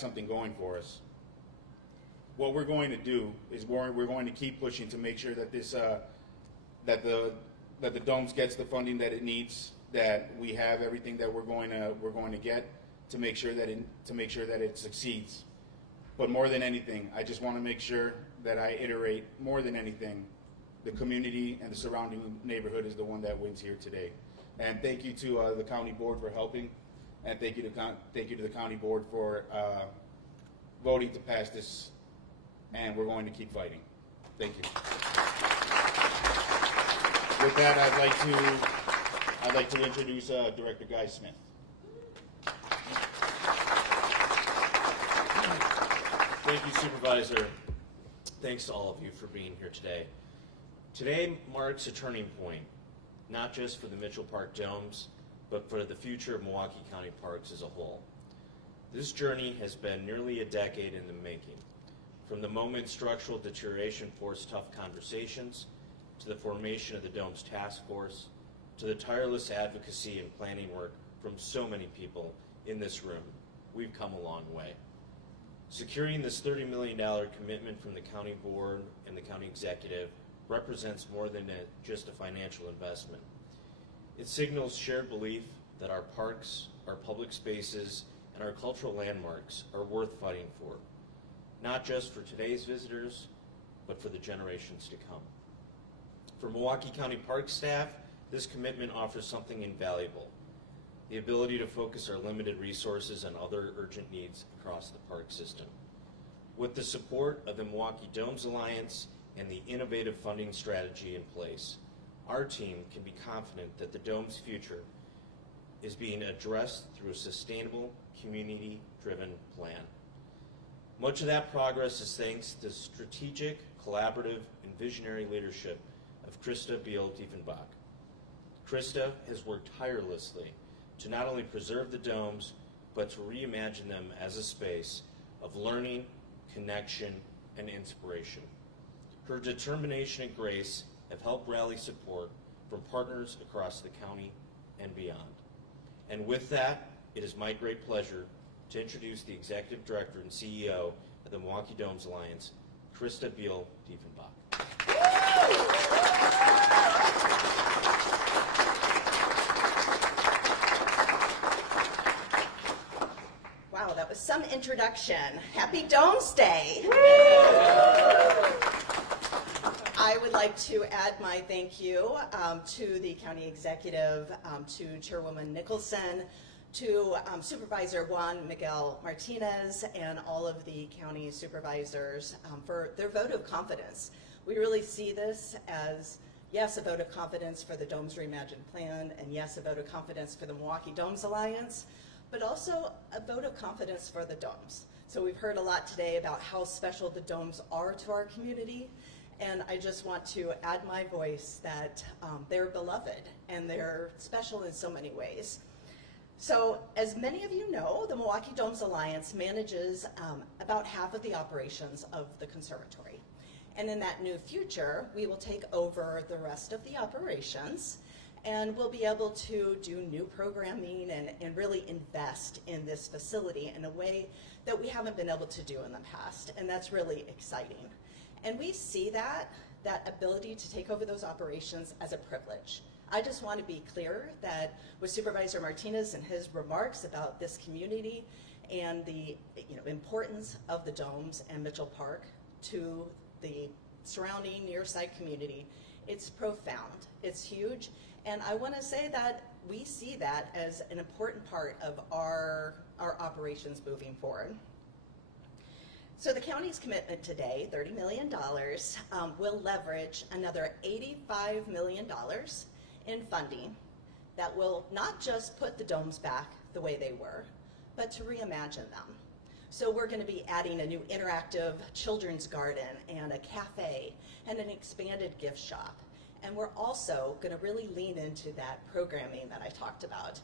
something going for us. What we're going to do is we're going to keep pushing to make sure that this that the Domes gets the funding that it needs, that we have everything that we're going to get to make sure that it succeeds. But more than anything, I just want to make sure that I iterate, more than anything, the community and the surrounding neighborhood is the one that wins here today. And thank you to the county board for helping, and thank you to the county board for voting to pass this. And we're going to keep fighting. Thank you. With that, I'd like to introduce Director Guy Smith. Thank you, Supervisor. Thanks to all of you for being here today. Today marks a turning point, not just for the Mitchell Park Domes, but for the future of Milwaukee County parks as a whole. This journey has been nearly a decade in the making. From the moment structural deterioration forced tough conversations, to the formation of the Domes Task Force, to the tireless advocacy and planning work from so many people in this room, we've come a long way. Securing this $30 million commitment from the county board and the county executive represents more than just a financial investment. It signals shared belief that our parks, our public spaces, and our cultural landmarks are worth fighting for, not just for today's visitors, but for the generations to come. For Milwaukee County Park staff, this commitment offers something invaluable: the ability to focus our limited resources on other urgent needs across the park system. With the support of the Milwaukee Domes Alliance and the innovative funding strategy in place, our team can be confident that the Dome's future is being addressed through a sustainable, community-driven plan. Much of that progress is thanks to strategic, collaborative, and visionary leadership of Krista Beal-Diefenbach. Krista has worked tirelessly to not only preserve the Domes, but to reimagine them as a space of learning, connection, and inspiration. Her determination and grace have helped rally support from partners across the county and beyond. And with that, it is my great pleasure to introduce the Executive Director and CEO of the Milwaukee Domes Alliance, Krista Beal-Diefenbach. Wow, that was some introduction. Happy Domes Day. I would like to add my thank you to the county executive, to Chairwoman Nicholson, to Supervisor Juan Miguel Martinez, and all of the county supervisors for their vote of confidence. We really see this as, yes, a vote of confidence for the Domes Reimagined Plan, and yes, a vote of confidence for the Milwaukee Domes Alliance, but also a vote of confidence for the Domes. So we've heard a lot today about how special the Domes are to our community, and I just want to add my voice that they're beloved and they're special in so many ways. So as many of you know, the Milwaukee Domes Alliance manages about half of the operations of the conservatory. And in that new future, we will take over the rest of the operations, and we'll be able to do new programming and really invest in this facility in a way that we haven't been able to do in the past, and that's really exciting. And we see that ability to take over those operations as a privilege. I just want to be clear that with Supervisor Martinez and his remarks about this community and the importance of the Domes and Mitchell Park to the surrounding near site community, it's profound, it's huge, and I want to say that we see that as an important part of our operations moving forward. So the county's commitment today, $30 million, will leverage another $85 million in funding that will not just put the Domes back the way they were, but to reimagine them. So we're going to be adding a new interactive children's garden and a cafe and an expanded gift shop. And we're also going to really lean into that programming that I talked about,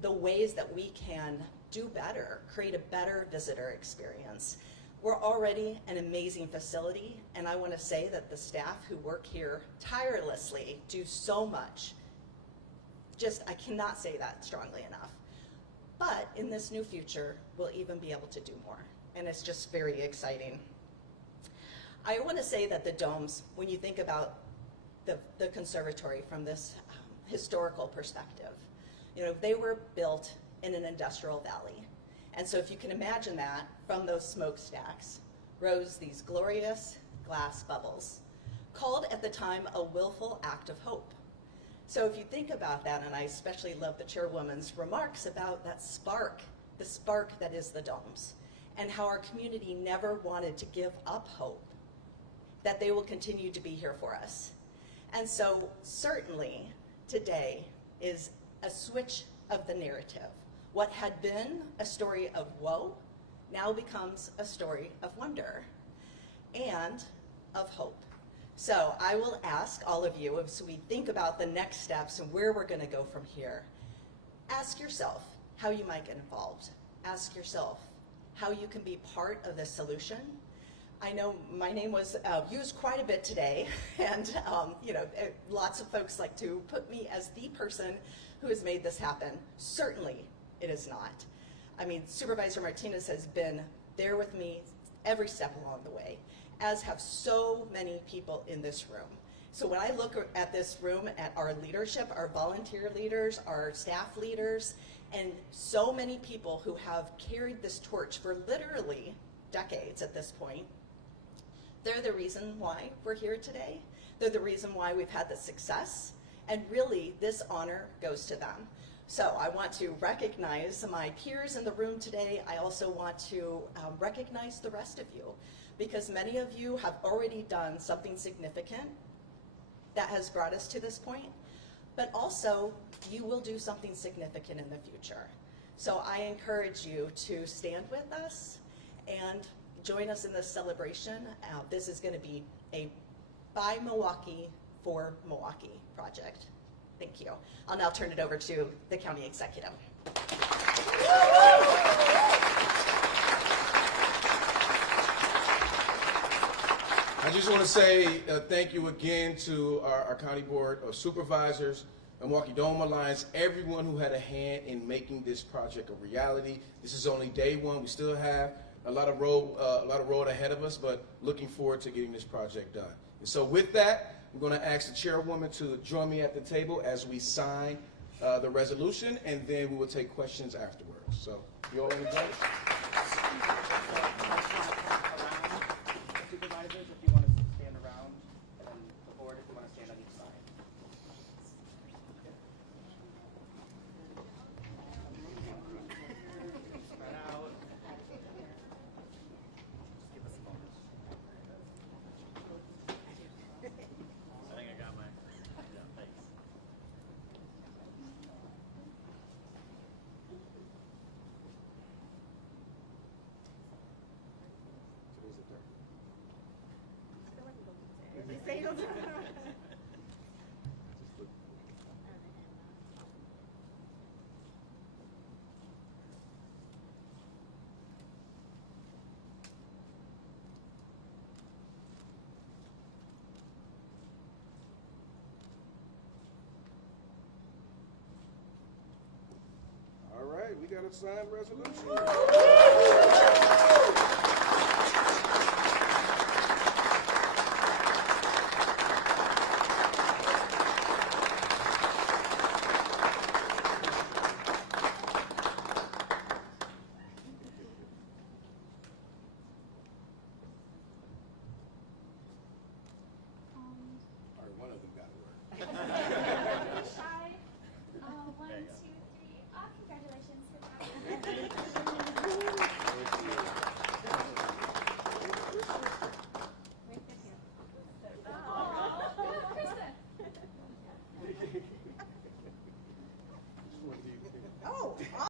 the ways that we can do better, create a better visitor experience. We're already an amazing facility, and I want to say that the staff who work here tirelessly do so much. I cannot say that strongly enough. But in this new future, we'll even be able to do more. And it's just very exciting. I want to say that the domes, when you think about the conservatory from this historical perspective, you know, they were built in an industrial valley. And so if you can imagine that, from those smokestacks rose these glorious glass bubbles, called at the time a willful act of hope. So if you think about that, and I especially love the chairwoman's remarks about that spark, the spark that is the domes, and how our community never wanted to give up hope, that they will continue to be here for us. And so certainly today is a switch of the narrative. What had been a story of woe now becomes a story of wonder and of hope. So I will ask all of you, as we think about the next steps and where we're going to go from here, ask yourself how you might get involved. Ask yourself how you can be part of the solution. I know my name was used quite a bit today, and you know, lots of folks like to put me as the person who has made this happen. Certainly, it is not. I mean, Supervisor Martinez has been there with me every step along the way, as have so many people in this room. So when I look at this room, at our leadership, our volunteer leaders, our staff leaders, and so many people who have carried this torch for literally decades at this point, they're the reason why we're here today. They're the reason why we've had the success, and really this honor goes to them. So I want to recognize my peers in the room today. I also want to recognize the rest of you, because many of you have already done something significant that has brought us to this point, but also you will do something significant in the future. So I encourage you to stand with us and join us in this celebration. This is going to be a by Milwaukee for Milwaukee project. Thank you. I'll now turn it over to the county executive. I just want to say thank you again to our County Board of Supervisors, Milwaukee Dome Alliance, everyone who had a hand in making this project a reality. This is only day one. We still have a lot of road ahead of us, but looking forward to getting this project done. And so with that, I'm going to ask the chairwoman to join me at the table as we sign the resolution, and then we will take questions afterwards. So you all want to join us? Supervisors, if you want to stand around, and then the board, if you want to stand on each side. Spread out. Just give us a moment. I think I got mine. Yeah, thanks. All right, we got a signed resolution.